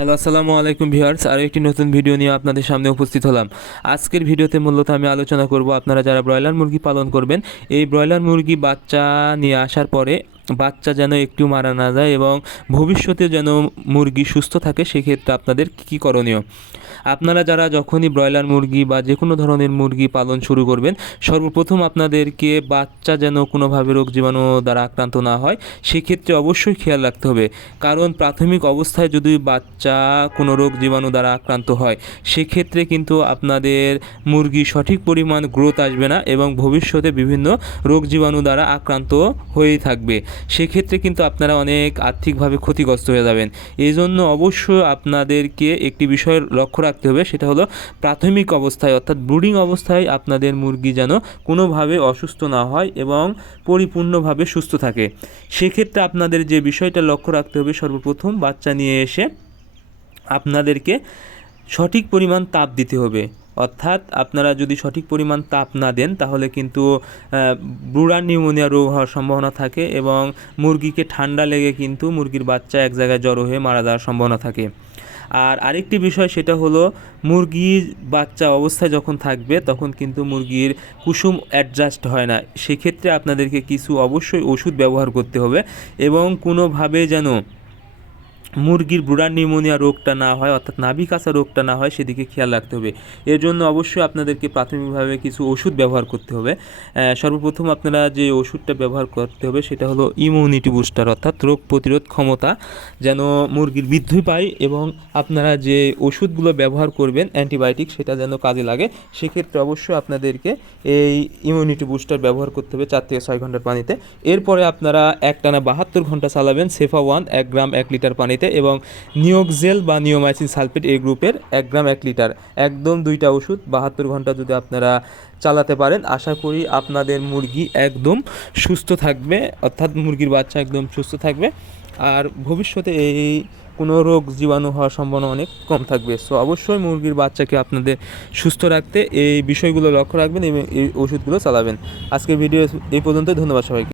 Hello, আসসালামু আলাইকুম viewers. আরও একটি নতুন ভিডিও নিয়ে আপনাদের সামনে উপস্থিত হলাম। আজকের ভিডিওতে মূলত আমি আলোচনা করব আপনারা যারা ব্রয়লার মুরগি পালন করবেন, এই ব্রয়লার মুরগি বাচ্চা নিয়ে আসার পরে বাচ্চা যেন একটু মারা না যায় এবং ভবিষ্যতে যেন মুরগি সুস্থ থাকে, সেক্ষেত্রে আপনাদের কী কী করণীয়? আপনারা যারা যখনই ব্রয়লার মুরগি বা যে কোনো ধরনের মুরগি পালন শুরু করবেন, সর্বপ্রথম আপনাদেরকে বাচ্চা যেন কোনোভাবে রোগ জীবাণু দ্বারা আক্রান্ত না হয়, সেক্ষেত্রে অবশ্যই খেয়াল রাখতে হবে। কারণ প্রাথমিক অবস্থায় যদি বাচ্চা কোনো রোগ জীবাণু দ্বারা আক্রান্ত হয়, সেক্ষেত্রে কিন্তু আপনাদের মুরগি সঠিক পরিমাণ গ্রোথ আসবে না এবং ভবিষ্যতে বিভিন্ন রোগ জীবাণু দ্বারা আক্রান্ত হয়েই থাকবে। সেক্ষেত্রে কিন্তু আপনারা অনেক আর্থিকভাবে ক্ষতিগ্রস্ত হয়ে যাবেন। এই জন্য অবশ্যই আপনাদেরকে একটি বিষয় লক্ষ্য রাখতে হবে, সেটা হলো প্রাথমিক অবস্থায়, অর্থাৎ ব্রুডিং অবস্থায় আপনাদের মুরগি যেন কোনোভাবে অসুস্থ না হয় এবং পরিপূর্ণভাবে সুস্থ থাকে। সেক্ষেত্রে আপনাদের যে বিষয়টা লক্ষ্য রাখতে হবে, সর্বপ্রথম বাচ্চা নিয়ে এসে আপনাদেরকে সঠিক পরিমাণ তাপ দিতে হবে। অর্থাৎ আপনারা যদি সঠিক পরিমাণ তাপ না দেন, তাহলে কিন্তু ব্রুডার নিউমোনিয়া রোগ হওয়ার সম্ভাবনা থাকে এবং মুরগিকে ঠান্ডা লেগে কিন্তু মুরগির বাচ্চা এক জায়গায় জড়ো হয়ে মারা যাওয়ার সম্ভাবনা থাকে। আর আরেকটি বিষয় সেটা হলো, মুরগির বাচ্চা অবস্থায় যখন থাকবে, তখন কিন্তু মুরগির কুসুম অ্যাডজাস্ট হয় না। সেক্ষেত্রে আপনাদেরকে কিছু অবশ্যই ওষুধ ব্যবহার করতে হবে এবং কোনোভাবে যেন মুরগির ব্রুডার নিউমোনিয়া রোগটা না হয়, অর্থাৎ নাভি কাঁচা রোগটা না হয়, সেদিকে খেয়াল রাখতে হবে। এর জন্য অবশ্যই আপনাদেরকে প্রাথমিকভাবে কিছু ওষুধ ব্যবহার করতে হবে। সর্বপ্রথম আপনারা যে ওষুধটা ব্যবহার করতে হবে, সেটা হলো ইমিউনিটি বুস্টার অর্থাৎ রোগ প্রতিরোধ ক্ষমতা, যেন মুরগির বৃদ্ধি পায় এবং আপনারা যে ওষুধগুলো ব্যবহার করবেন, অ্যান্টিবায়োটিক, সেটা যেন কাজে লাগে। সেক্ষেত্রে অবশ্যই আপনাদেরকে এই ইমিউনিটি বুস্টার ব্যবহার করতে হবে চার থেকে ছয় ঘণ্টার পানিতে। এরপরে আপনারা একটানা বাহাত্তর ঘণ্টা চালাবেন, সেফা ওয়ান, এক গ্রাম, এক লিটার পানিতে। এবং নিয়োগজেল বা নিওমাইসিন সালফেট এই গ্রুপের এক গ্রাম এক লিটার। একদম দুইটা ওষুধ, বাহাত্তর ঘণ্টা যদি আপনারা চালাতে পারেন, আশা করি আপনাদের মুরগি একদম সুস্থ থাকবে, অর্থাৎ মুরগির বাচ্চা একদম সুস্থ থাকবে। আর ভবিষ্যতে এই কোনো রোগ জীবাণু হওয়ার সম্ভাবনা অনেক কম থাকবে। সো অবশ্যই মুরগির বাচ্চাকে আপনাদের সুস্থ রাখতে এই বিষয়গুলো লক্ষ্য রাখবেন এবং এই ওষুধগুলো চালাবেন। আজকের ভিডিও এই পর্যন্ত ধন্যবাদ সবাইকে।